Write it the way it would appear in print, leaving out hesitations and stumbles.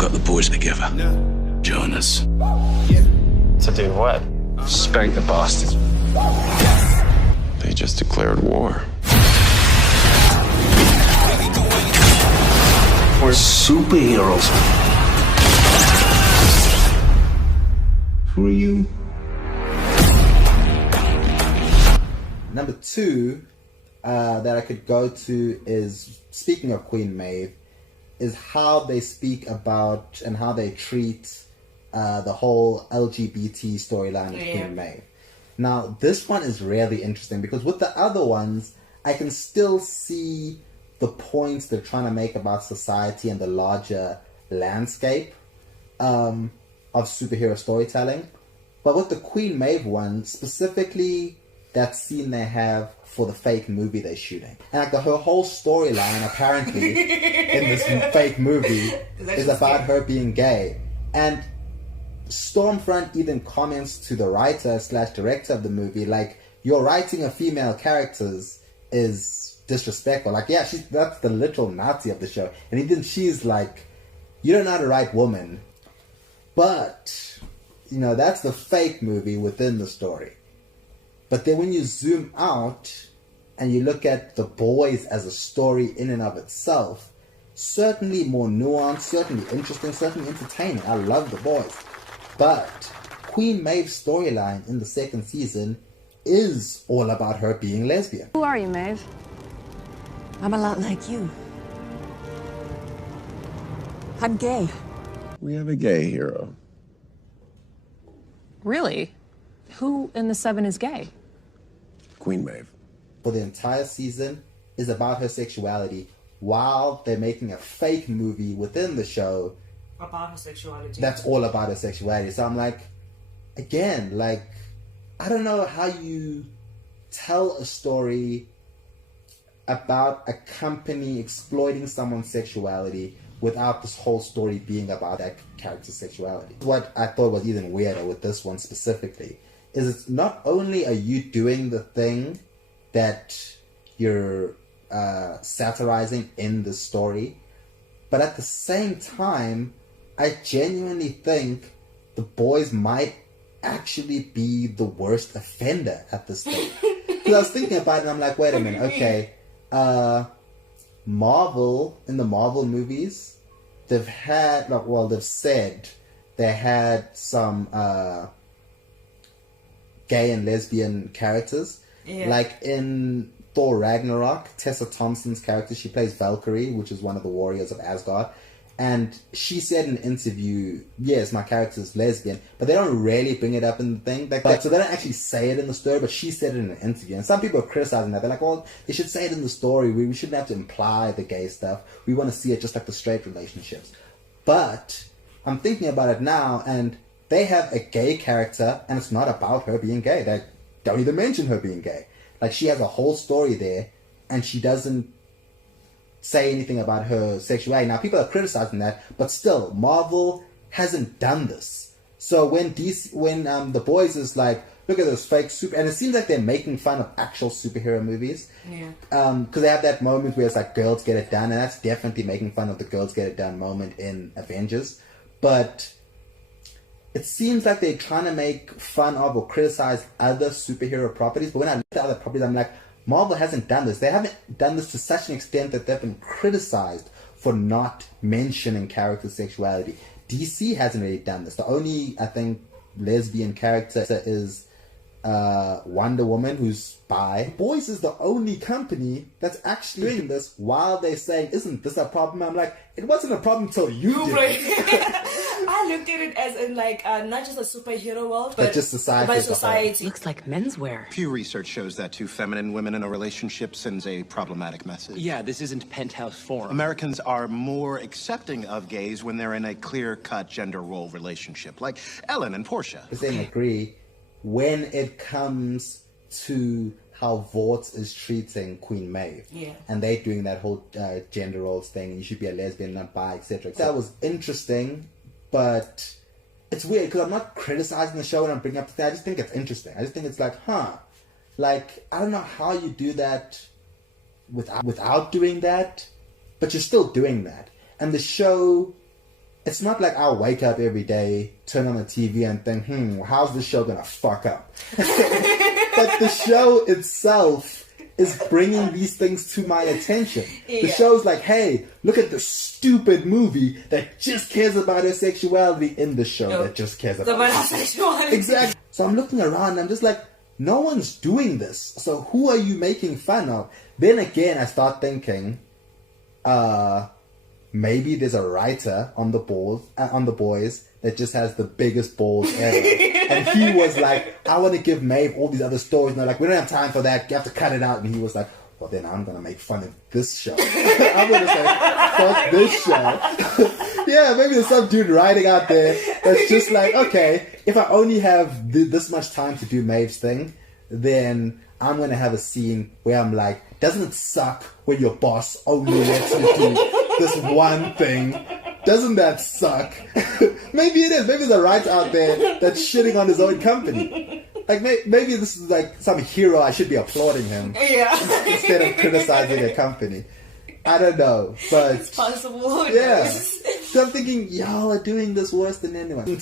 got the boys together. Join us. To do what? Spank the bastards. They just declared war. We're superheroes. Who are you? Number two that I could go to is, speaking of Queen Maeve, is how they speak about and how they treat the whole LGBT storyline of Queen Maeve. Now, this one is really interesting because with the other ones, I can still see the points they're trying to make about society and the larger landscape of superhero storytelling. But with the Queen Maeve one, specifically that scene they have for the fake movie they're shooting. And like her whole storyline, apparently, in this fake movie is about her being gay. And Stormfront even comments to the writer / director of the movie, like, your writing of female characters is disrespectful. Like, yeah, that's the literal Nazi of the show. And even she's like, you don't know how to write woman. But, you know, that's the fake movie within the story. But then when you zoom out and you look at The Boys as a story in and of itself, certainly more nuanced, certainly interesting, certainly entertaining. I love The Boys. But Queen Maeve's storyline in the second season is all about her being lesbian. Who are you, Maeve? I'm a lot like you. I'm gay. We have a gay hero. Really? Who in the Seven is gay? Queen Maeve. For the entire season is about her sexuality while they're making a fake movie within the show about her sexuality. That's all about her sexuality. So I'm like, again, like, I don't know how you tell a story about a company exploiting someone's sexuality without this whole story being about that character's sexuality. What I thought was even weirder with this one specifically is it's not only are you doing the thing that you're satirizing in the story, but at the same time, I genuinely think the boys might actually be the worst offender at this stage. Because I was thinking about it and I'm like, wait a minute, okay, Marvel, in the Marvel movies, they've had, they've said they had some gay and lesbian characters. Yeah. Like in Thor Ragnarok, Tessa Thompson's character, she plays Valkyrie, which is one of the warriors of Asgard. And she said in an interview, yes, my character is lesbian, but they don't really bring it up in the thing. So they don't actually say it in the story, but she said it in an interview. And some people are criticizing that. They're like, well, they should say it in the story. We shouldn't have to imply the gay stuff. We want to see it just like the straight relationships. But I'm thinking about it now, and they have a gay character, and it's not about her being gay. They don't even mention her being gay. Like, she has a whole story there, and she doesn't say anything about her sexuality. Now, people are criticizing that, but still, Marvel hasn't done this. So when the boys is like, look at those fake super, and it seems like they're making fun of actual superhero movies. Yeah. Because they have that moment where it's like girls get it done, and that's definitely making fun of the girls get it done moment in Avengers. But it seems like they're trying to make fun of or criticize other superhero properties. But when I look at other properties, I'm like, Marvel hasn't done this. They haven't done this to such an extent that they've been criticized for not mentioning character sexuality. DC hasn't really done this. The only, I think, lesbian character is Wonder Woman, who's bi. Boys is the only company that's actually doing this while they're saying, isn't this a problem? I'm like, it wasn't a problem until you did it. I looked at it as in like not just a superhero world, but just society. But society. Looks like menswear. Pew research shows that two feminine women in a relationship sends a problematic message. Yeah, this isn't Penthouse Forum. Americans are more accepting of gays when they're in a clear-cut gender role relationship, like Ellen and Portia. I agree. When it comes to how Vought is treating Queen Maeve, and they're doing that whole gender roles thing, you should be a lesbian, not bi, etc. That was interesting, but it's weird because I'm not criticizing the show when I'm bringing up the thing. I just think it's interesting. I just think it's like, like, I don't know how you do that without doing that, but you're still doing that. And the show it's not like I'll wake up every day, turn on the TV and think, how's this show gonna fuck up? But the show itself is bringing these things to my attention. The show's like, hey, look at this stupid movie that just cares about her sexuality in the show that just cares about her sexuality. Exactly. So I'm looking around and I'm just like, no one's doing this. So who are you making fun of? Then again, I start thinking, maybe there's a writer on the boys that just has the biggest balls ever. And he was like, I want to give Maeve all these other stories. And they're like, we don't have time for that. You have to cut it out. And he was like, well, then I'm going to make fun of this show. I'm going to say, fuck this show. Yeah, maybe there's some dude writing out there that's just like, okay, if I only have this much time to do Maeve's thing, then I'm going to have a scene where I'm like, doesn't it suck when your boss only lets you do this one thing? Doesn't that suck? Maybe it is. Maybe there's a writer out there that's shitting on his own company. Like, maybe this is like some hero. I should be applauding him instead of criticizing a company. I don't know, but it's possible. Yeah. So I'm thinking, y'all are doing this worse than anyone.